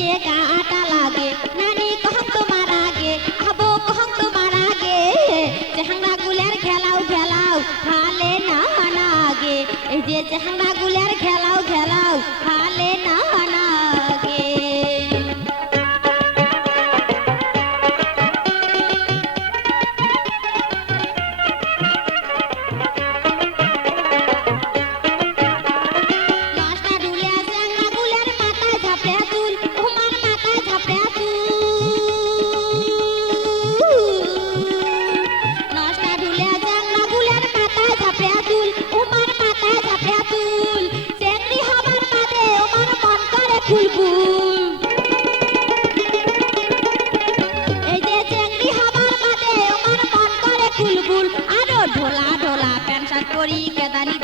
দেখতে গাটা লাগে নানি কহম তোমার আগে আবো কহম তোমার আগে চেহাঙ্গা গুলের খেলাও খেলাও খালে না নাগে এই যে চেহাঙ্গা গুলের খেলাও খেলাও খালে না নাগে ঢোলা ঢোলা প্যান্ট শার্ট পরি কেদানি